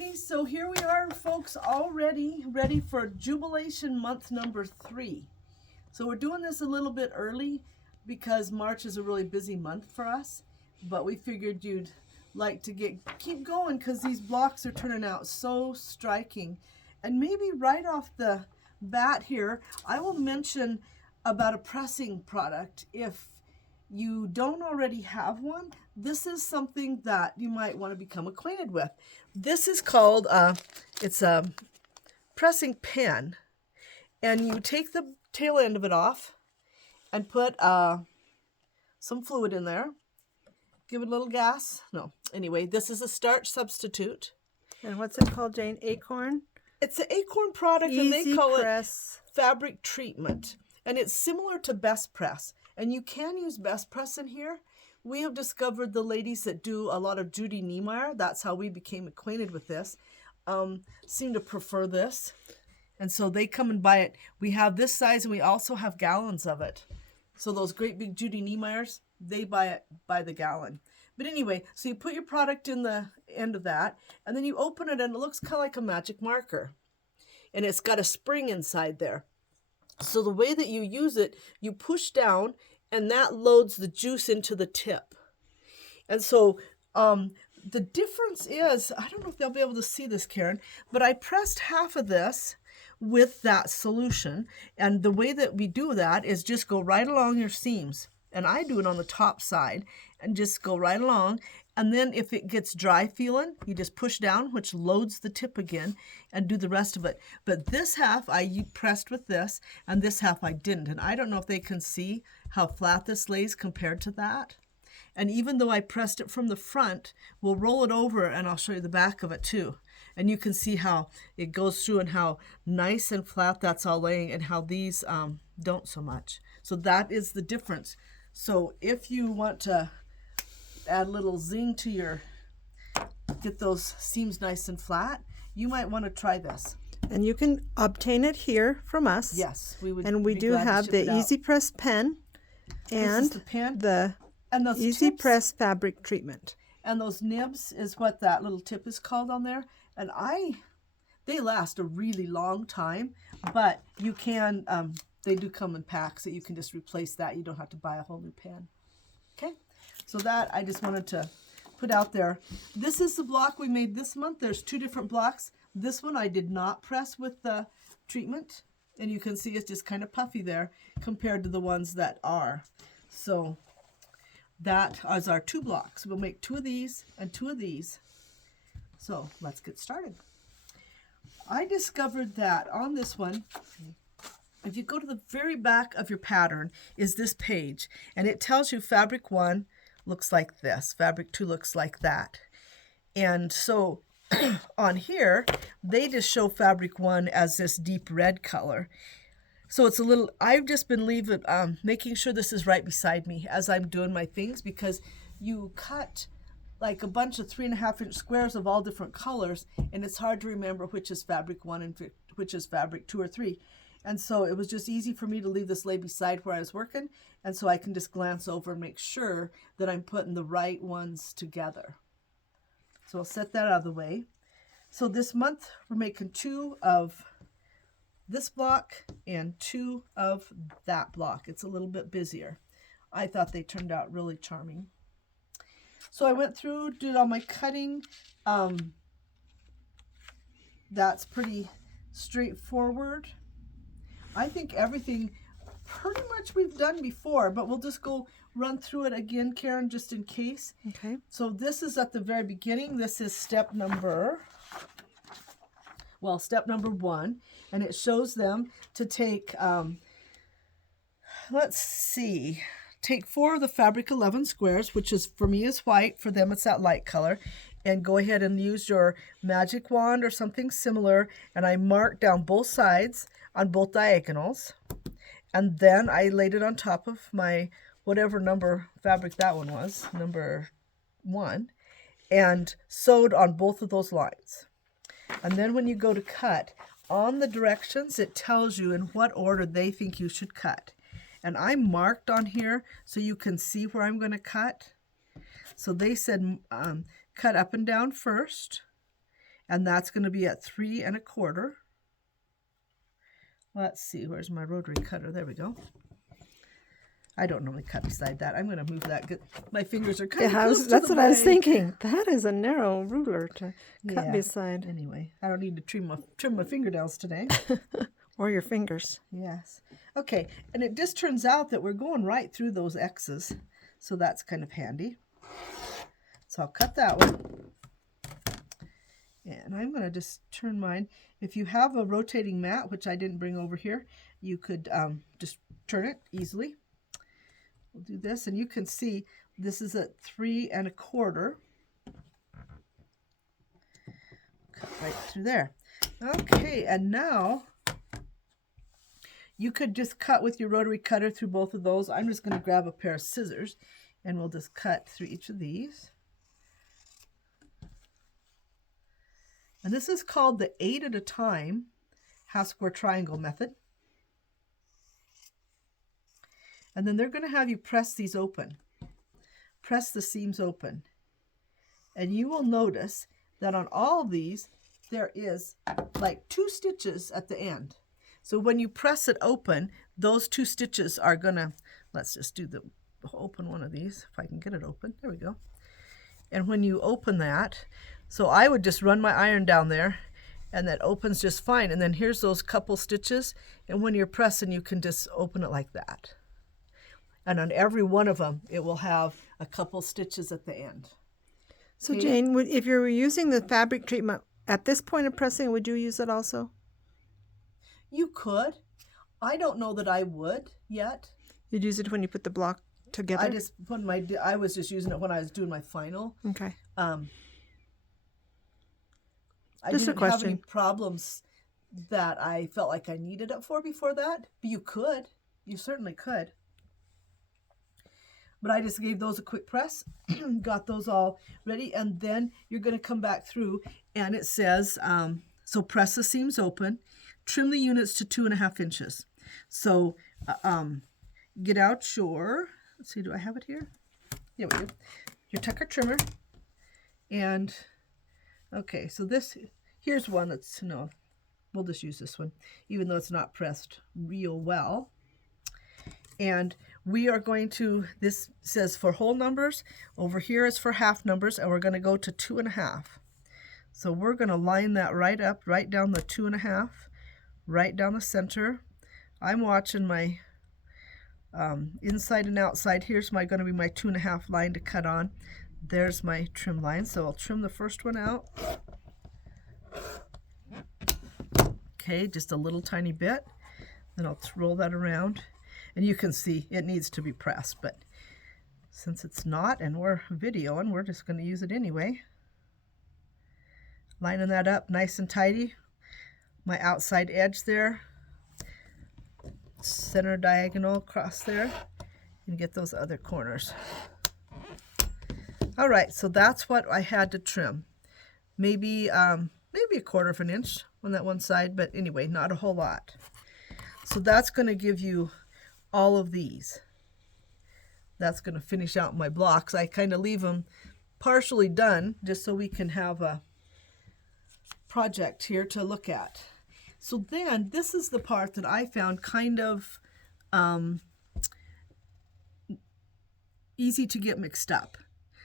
Okay, so here we are, folks, already ready for Jubilation month number 3. So we're doing this a little bit early because March is a really busy month for us, but we figured you'd like to keep going because these blocks are turning out so striking. And maybe right off the bat here, I will mention about a pressing product. If you don't already have one, this is something that you might want to become acquainted with. This is called, it's a pressing pen, and you take the tail end of it off and put some fluid in there. Give it a little gas. No, anyway, this is a starch substitute. And what's it called, Jane? Acorn? It's an Acorn product, Easy and they call press. it fabric treatment. And it's similar to Best Press. And you can use Best Press in here. We have discovered the ladies that do a lot of Judy Niemeyer, that's how we became acquainted with this, seem to prefer this. And so they come and buy it. We have this size, and we also have gallons of it. So those great big Judy Niemeyers, they buy it by the gallon. But anyway, so you put your product in the end of that, and then you open it, and it looks kind of like a magic marker. And it's got a spring inside there. So the way that you use it, you push down, and that loads the juice into the tip. And so the difference is, I don't know if they'll be able to see this, Karen, but I pressed half of this with that solution. And the way that we do that is just go right along your seams. And I do it on the top side and just go right along. And then if it gets dry feeling, you just push down, which loads the tip again, and do the rest of it. But this half I pressed with this, and this half I didn't. And I don't know if they can see how flat this lays compared to that. And even though I pressed it from the front, we'll roll it over, and I'll show you the back of it too. And you can see how it goes through and how nice and flat that's all laying, and how these don't so much. So that is the difference. So if you want to add a little zing to get those seams nice and flat, you might want to try this. And you can obtain it here from us. Yes, we would. And we do have the Easy Press pen and the Easy Press fabric treatment. And those nibs is what that little tip is called on there. And they last a really long time, but you can, they do come in packs that you can just replace that. You don't have to buy a whole new pen. Okay, so that I just wanted to put out there. This is the block we made this month. There's 2 different blocks. This one I did not press with the treatment, and you can see it's just kind of puffy there compared to the ones that are. So that is our 2 blocks. We'll make 2 of these and 2 of these. So let's get started. I discovered that on this one, if you go to the very back of your pattern is this page, and it tells you fabric 1 looks like this, fabric 2 looks like that. And so on here, they just show fabric 1 as this deep red color. So it's a little, I've just been making sure this is right beside me as I'm doing my things, because you cut like a bunch of 3.5-inch squares of all different colors, and it's hard to remember which is fabric 1 and which is fabric 2 or 3. And so it was just easy for me to leave this lay beside where I was working, and so I can just glance over and make sure that I'm putting the right ones together. So I'll set that out of the way. So this month we're making 2 of this block and 2 of that block. It's a little bit busier. I thought they turned out really charming. So I went through, did all my cutting. That's pretty straightforward. I think everything pretty much we've done before, but we'll just go run through it again, Karen, just in case. Okay. So this is at the very beginning. This is step number 1, and it shows them to take, let's see, take 4 of the fabric 11 squares, which is, for me, is white. For them, it's that light color. And go ahead and use your magic wand or something similar. And I marked down both sides on both diagonals. And then I laid it on top of my whatever number fabric that one was, number 1, and sewed on both of those lines. And then when you go to cut, on the directions, it tells you in what order they think you should cut. And I marked on here so you can see where I'm going to cut. So they said cut up and down first, and that's going to be at 3 1/4. Let's see, where's my rotary cutter? There we go. I don't normally cut beside that. I'm going to move that. My fingers are kind of close to that's the what I was blade. thinking. That is a narrow ruler to cut beside. Anyway, I don't need to trim my fingernails today. Or your fingers. Yes. Okay, and it just turns out that we're going right through those X's, so that's kind of handy. So I'll cut that one. And I'm going to just turn mine. If you have a rotating mat, which I didn't bring over here, you could just turn it easily. We'll do this, and you can see this is at 3 1/4. Cut right through there. Okay, and now you could just cut with your rotary cutter through both of those. I'm just going to grab a pair of scissors, and we'll just cut through each of these. And this is called the 8 at a time half square triangle method. And then they're going to have you press these open. Press the seams open. And you will notice that on all of these, there is like 2 stitches at the end. So when you press it open, those 2 stitches are going to, let's just do the open one of these, if I can get it open. There we go. And when you open that, so I would just run my iron down there, and that opens just fine. And then here's those couple stitches, and when you're pressing, you can just open it like that. And on every one of them, it will have a couple stitches at the end. So Jane, if you're using the fabric treatment at this point of pressing, would you use it also? You could. I don't know that I would yet. You'd use it when you put the block together? I was just using it when I was doing my final. Okay. I didn't have any problems that I felt like I needed it for before that. But you could. You certainly could. But I just gave those a quick press, got those all ready, and then you're going to come back through, and it says, so press the seams open, trim the units to 2.5 inches. So get out your, let's see, do I have it here? Yeah, we do. Your Tucker trimmer, and okay, so this, here's one that's, no, we'll just use this one, even though it's not pressed real well. And we are going to, this says for whole numbers, over here is for half numbers, and we're going to go to 2.5. So we're going to line that right up, right down the 2.5, right down the center. I'm watching my inside and outside. Here's going to be my 2.5 line to cut on. There's my trim line, so I'll trim the first one out. Okay, just a little tiny bit. Then I'll roll that around. And you can see it needs to be pressed, but since it's not and we're videoing, we're just going to use it anyway. Lining that up nice and tidy. My outside edge there. Center diagonal across there. And get those other corners. All right, so that's what I had to trim. Maybe a 1/4 inch on that one side, but anyway, not a whole lot. So that's going to give you all of these. That's going to finish out my blocks. I kind of leave them partially done just so we can have a project here to look at. So then this is the part that I found kind of easy to get mixed up.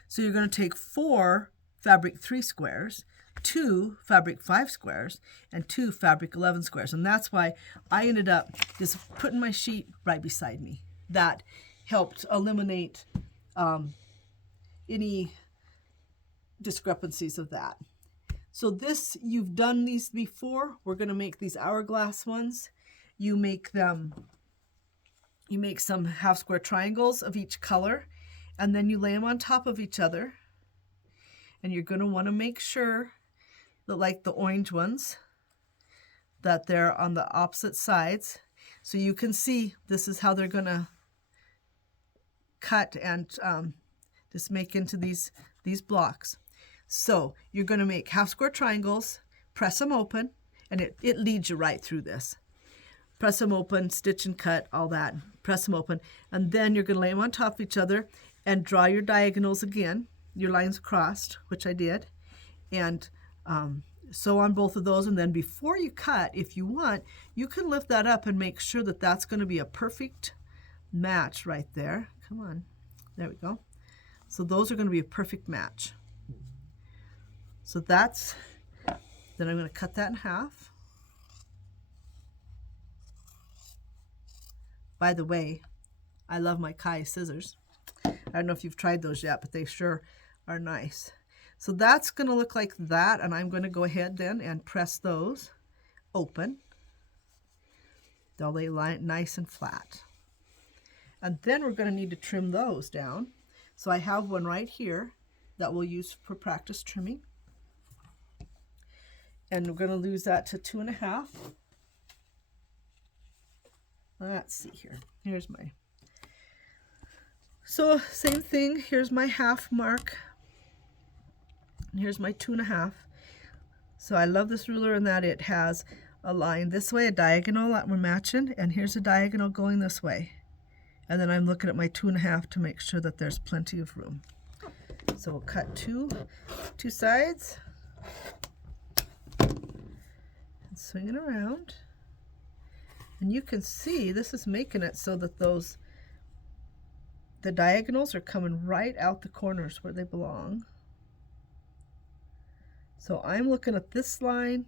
So you're going to take 4 fabric 3 squares, 2 fabric 5 squares, and 2 fabric 11 squares. And that's why I ended up just putting my sheet right beside me. That helped eliminate any discrepancies of that. So this, you've done these before. We're going to make these hourglass ones. You make some half square triangles of each color, and then you lay them on top of each other. And you're going to want to make sure that, like the orange ones, that they're on the opposite sides. So you can see this is how they're going to cut and just make into these blocks. So you're going to make half square triangles, press them open, and it leads you right through this. Press them open, stitch and cut, all that. Press them open, and then you're going to lay them on top of each other and draw your diagonals again, your lines crossed, which I did, and sew on both of those, and then before you cut, if you want, you can lift that up and make sure that that's going to be a perfect match right there. Come on, there we go. So those are going to be a perfect match. So that's, then I'm going to cut that in half. By the way, I love my Kai scissors. I don't know if you've tried those yet, but they sure are nice. So that's going to look like that, and I'm going to go ahead then and press those open. They'll lay nice and flat. And then we're going to need to trim those down. So I have one right here that we'll use for practice trimming. And we're going to lose that to 2.5. Let's see here. Here's my, so same thing. Here's my half mark. And here's my 2.5. So I love this ruler in that it has a line this way, a diagonal that we're matching, and here's a diagonal going this way. And then I'm looking at my 2.5 to make sure that there's plenty of room. So we'll cut two sides and swing it around. And you can see this is making it so that the diagonals are coming right out the corners where they belong. So I'm looking at this line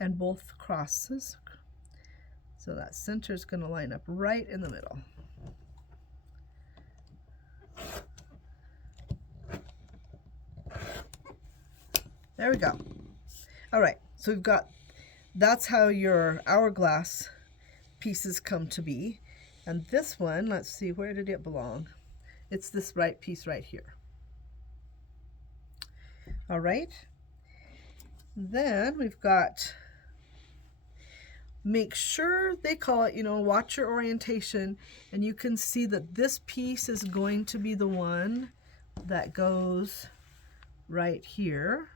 and both crosses. So that center is going to line up right in the middle. There we go. All right, so we've got, that's how your hourglass pieces come to be. And this one, let's see, where did it belong? It's this right piece right here. All right. Then we've got, make sure, they call it, watch your orientation, and you can see that this piece is going to be the one that goes right here.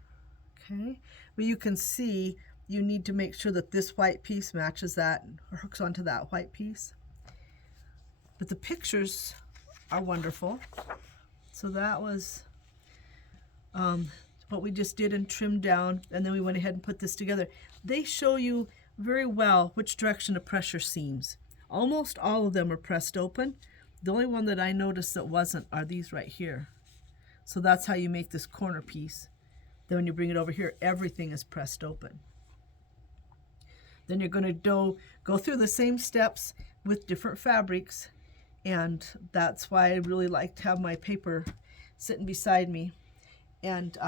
Okay, but you can see you need to make sure that this white piece matches that or hooks onto that white piece. But the pictures are wonderful. So that was what we just did and trimmed down, and then we went ahead and put this together. They show you very well which direction to press your seams. Almost all of them are pressed open. The only one that I noticed that wasn't are these right here. So that's how you make this corner piece. Then when you bring it over here, everything is pressed open. Then you're going to go through the same steps with different fabrics, and that's why I really like to have my paper sitting beside me, and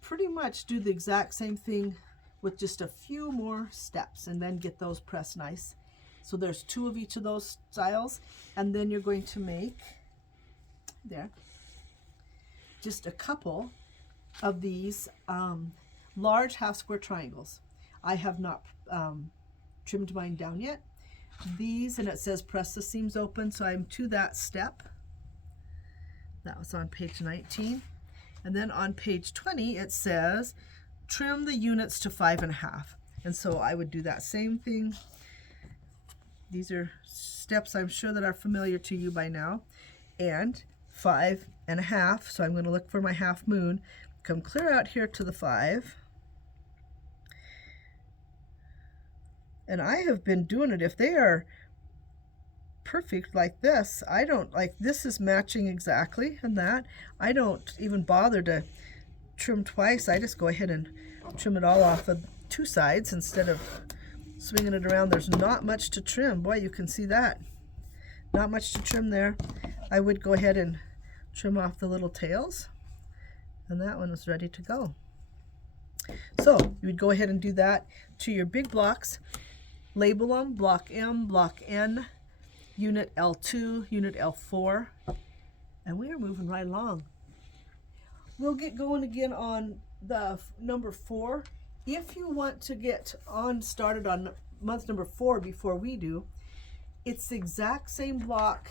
pretty much do the exact same thing with just a few more steps, and then get those pressed nice. So there's 2 of each of those styles, and then you're going to make there just a couple of these large half square triangles. I have not trimmed mine down yet. These, and it says press the seams open, so I'm to that step. That was on page 19. And then on page 20 it says trim the units to 5.5. And so I would do that same thing. These are steps I'm sure that are familiar to you by now. And 5.5, so I'm going to look for my half moon, come clear out here to the 5. And I have been doing it, if they are perfect like this, I don't, like this is matching exactly, and that, I don't even bother to trim twice. I just go ahead and trim it all off of 2 sides instead of swinging it around. There's not much to trim. Boy, you can see that. Not much to trim there. I would go ahead and trim off the little tails, and that one was ready to go. So you would go ahead and do that to your big blocks, label them, block M, block N, unit L2, unit L4, and we are moving right along. We'll get going again on the number 4. If you want to get started on month number 4 before we do, it's the exact same block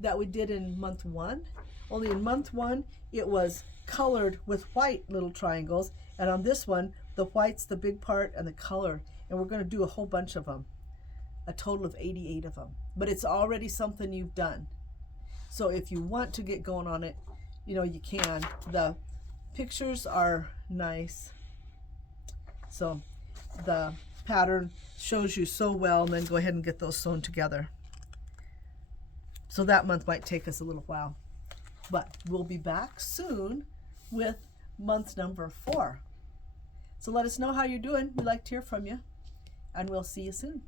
that we did in month 1, only in month 1 it was colored with white little triangles, and on this one the white's the big part and the color, and we're going to do a whole bunch of them, a total of 88 of them, but it's already something you've done. So if you want to get going on it, you can. The pictures are nice. So the pattern shows you so well, and then go ahead and get those sewn together. So that month might take us a little while, but we'll be back soon with month number 4. So let us know how you're doing. We'd like to hear from you, and we'll see you soon.